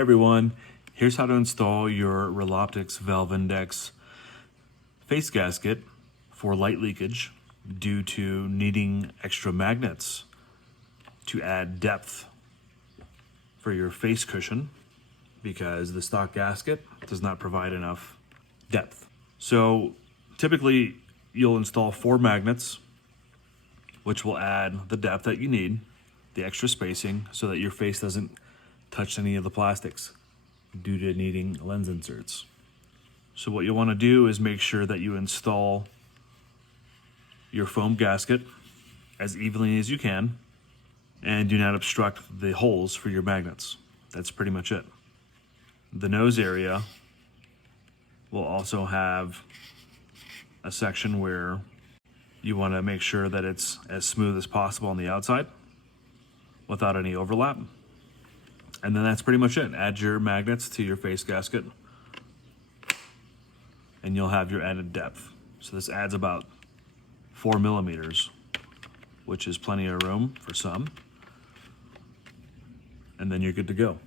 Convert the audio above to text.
Everyone, here's how to install your Reloptix Valve Index face gasket for light leakage due to needing extra magnets to add depth for your face cushion because the stock gasket does not provide enough depth. So typically you'll install 4 magnets, which will add the depth that you need, the extra spacing, so that your face doesn't touch any of the plastics due to needing lens inserts. So what you want to do is make sure that you install your foam gasket as evenly as you can and do not obstruct the holes for your magnets. That's pretty much it. The nose area will also have a section where you want to make sure that it's as smooth as possible on the outside without any overlap. And then that's pretty much it. Add your magnets to your face gasket and you'll have your added depth. So this adds about 4 millimeters, which is plenty of room for some. And then you're good to go.